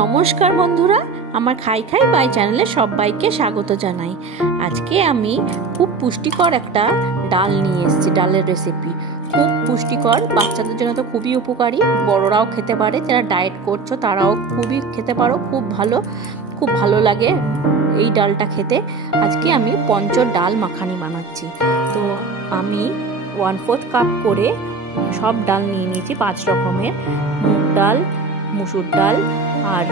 নমস্কার বন্ধুরা, আমার খাই খাই বাই চ্যানেলে সবাইকে স্বাগত জানাই। আজকে আমি খুব পুষ্টিকর একটা ডাল নিয়ে এসেছি। ডালের রেসিপি খুব পুষ্টিকর, বাচ্চাদের জন্য তো খুবই উপকারী, বড়রাও খেতে পারে, যারা ডায়েট করছো তারাও খুবই খেতে পারো। খুব ভালো লাগে এই ডালটা খেতে। আজকে আমি ডাল মাখানি বানাচ্ছি। তো আমি 1/4 কাপ করে সব ডাল নিয়ে নিয়েছি, 5 রকমের। মুগ ডাল, মুসুর ডাল, আর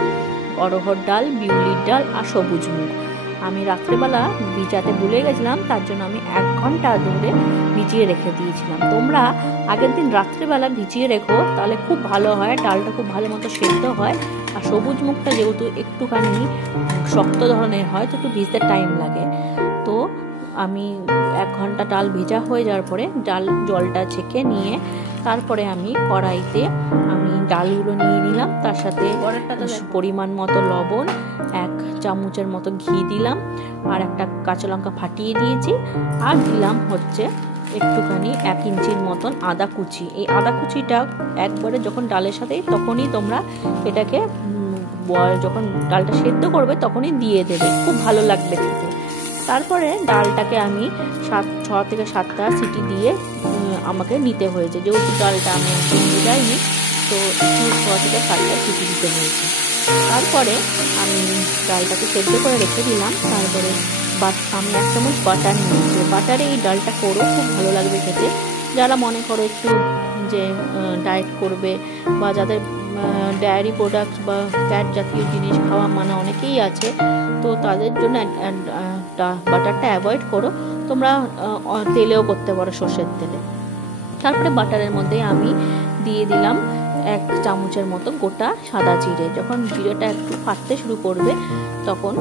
অড়হর ডাল, বিউলির ডাল আর সবুজ মুগ। আমি রাত্রেবেলা ভিজাতে ভুলে গেছিলাম, তার জন্য আমি 1 ঘন্টা ধরে ভিজিয়ে রেখে দিয়েছিলাম। তোমরা আগের দিন রাত্রেবেলা ভিজিয়ে রেখো, তাহলে খুব ভালো হয়, ডালটা খুব ভালো মতো সেদ্ধ হয়। আর সবুজ মুগটা যেহেতু একটুখানি শক্ত ধরনের হয়, তো একটু ভিজতে টাইম লাগে। তো আমি 1 ঘন্টা ডাল ভেজা হয়ে যাওয়ার পরে জলটা ছেঁকে নিয়ে তারপরে আমি কড়াইতে ডালগুলো নিয়ে নিলাম। তার সাথে পরিমাণ মতো লবণ, 1 চামচের মতো ঘি দিলাম, আর একটা কাঁচা লঙ্কা ফাটিয়ে দিয়েছি। আর দিলাম হচ্ছে একটুখানি 1 ইঞ্চির মতন আদা কুচি। এই আদা কুচিটা একবারে যখন ডালের সাথে, তখনই তোমরা এটাকে যখন ডালটা সেদ্ধ করবে তখনই দিয়ে দেবে, খুব ভালো লাগবে খেতে। তারপরে ডালটাকে আমি 6 থেকে 7টা সিটি দিয়ে আমাকে নিতে হয়েছে, যেহেতু ডালটা আমি যাইনি, তো 6 থেকে 7টা সিটি দিতে হয়েছে। তারপরে আমি ডালটাকে সেদ্ধ করে রেখে দিলাম। তারপরে আমি 1 চামচ বাটার নিয়েছি। বাটারে এই ডালটা করো, খুব ভালো লাগবে খেতে। যারা মনে করো একটু যে ডায়েট করবে, বা যাদের ডেয়ারি প্রোডাক্টস বা ফ্যাট জাতীয় জিনিস খাওয়া মানে অনেকেই আছে, তো তাদের জন্য বাটারটা অ্যাভয়েড করো। তোমরা তেলেও করতে পারো, সর্ষের তেলে। তারপরে বাটারের মধ্যে আমি দিয়ে দিলাম 1 চামচের মতো গোটা সাদা জিরে। যখন জিরেটা একটু ফাটতে শুরু করবে, তখন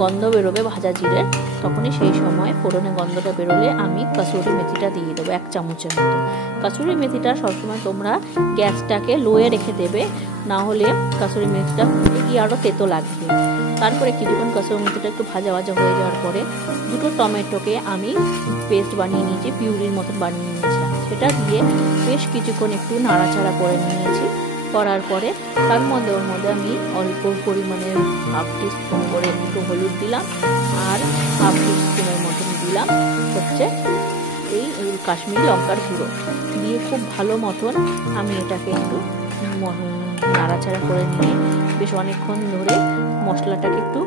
গন্ধ বেরোবে ভাজা জিরের, তখনই সেই সময় ফোড়নে গন্ধটা বেরোলে আমি কাসুরি মেথিটা দিয়ে দেবো 1 চামচের মতো। কাসুরি মেথিটা সবসময় তোমরা গ্যাসটাকে লোয়ে রেখে দেবে, না হলে কাসুরি মেথিটা ফুটে গিয়ে আরও তেতো লাগবে। তারপরে কিছুক্ষণ কাসুরি মেথিটা একটু ভাজা হয়ে যাওয়ার পরে 2টো টমেটোকে আমি পেস্ট বানিয়ে নিয়েছি, পিউরির মতন বানিয়ে নিয়েছিলাম। সেটা দিয়ে বেশ কিছুক্ষণ একটু নাড়াচাড়া করে নিয়েছি। করার পরে ওর মধ্যে আমি অল্প পরিমাণে 1/2 টিস্পুন করে একটু হলুদ দিলাম, আর 1/2 টিস্পুনের মতন দিলাম হচ্ছে এই কাশ্মীরি লঙ্কার গুঁড়ো দিয়ে খুব ভালো মতন আমি এটাকে একটু নাড়াচাড়া করে নিয়ে বেশ অনেকক্ষণ ধরে মশলাটাকে একটু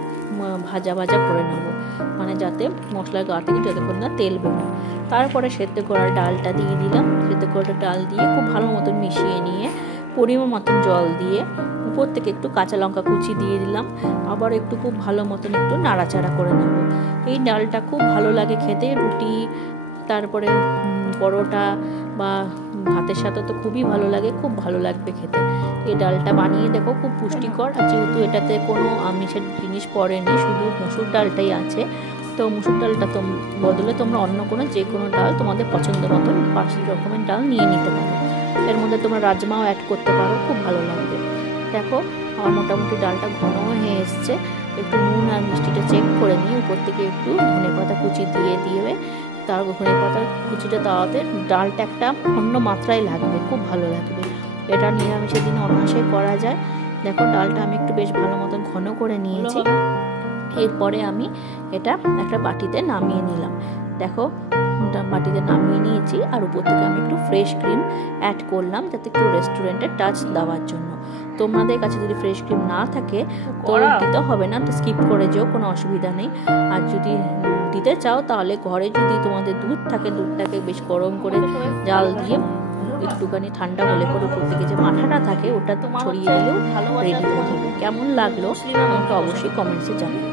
ভাজা করে নেবো, মানে যাতে মশলার গা থেকে যতক্ষণ না তেল বেরোয়। তারপরে সেদ্ধ করা ডালটা দিয়ে দিলাম। সেদ্ধ করা ডাল দিয়ে খুব ভালো মতন মিশিয়ে নিয়ে পরিমাণ মতন জল দিয়ে উপর থেকে একটু কাঁচা লঙ্কা কুচি দিয়ে দিলাম। আবার একটু খুব ভালো মতন একটু নাড়াচাড়া করে নেব। এই ডালটা খুব ভালো লাগে খেতে, রুটি, তারপরে পরোটা বা ভাতের সাথে তো খুবই ভালো লাগে, খুব ভালো লাগবে খেতে। এই ডালটা বানিয়ে দেখো, খুব পুষ্টিকর। যেহেতু এটাতে কোনো আমিষের জিনিস পড়েনি, শুধু মুসুর ডালটাই আছে, তো মুসুর ডালটা বদলে তোমরা অন্য যে কোনো ডাল তোমাদের পছন্দ মতন 5 রকমের ডাল নিয়ে নিতে পারো। এর মধ্যে তোমরা রাজমাও অ্যাড করতে পারো, খুব ভালো লাগবে। দেখো আমার মোটামুটি ডালটা ঘন হয়ে এসছে। একটু নুন আর মিষ্টিটা চেক করে নিয়ে উপর থেকে একটু ধনেপাতা কুচি দিয়ে তার ধনেপাতা কুচিটা দেওয়াতে ডালটা একটা অন্য মাত্রায় লাগবে, খুব ভালো লাগবে। এটা নিরামিষের দিনে অনায়াসে করা যায়। দেখো ডালটা আমি একটু বেশ ভালো মতন ঘন করে নিয়েছি। এরপরে আমি এটা একটা বাটিতে নামিয়ে নিলাম। দেখো বাটিতে নামিয়ে নিয়েছি, আর উপর থেকে আমি একটু ফ্রেশ ক্রিম অ্যাড করলাম, যাতে একটু রেস্টুরেন্টের টাচ দেওয়ার জন্য। তোমাদের কাছে যদি ফ্রেশ ক্রিম না থাকে তো দিতে হবে না, তো স্কিপ করে যেও, কোনো অসুবিধা নেই। আর যদি দিতে চাও তাহলে ঘরে যদি তোমাদের দুধ থাকে, দুধটাকে বেশ গরম করে জাল দিয়ে একটুখানি ঠান্ডা হলে পরে উপর থেকে যে মাঠাটা থাকে ওটা ছড়িয়ে দিলেও রেডি হয়ে যাবে। কেমন লাগলো আমাকে অবশ্যই কমেন্টসে জানাও।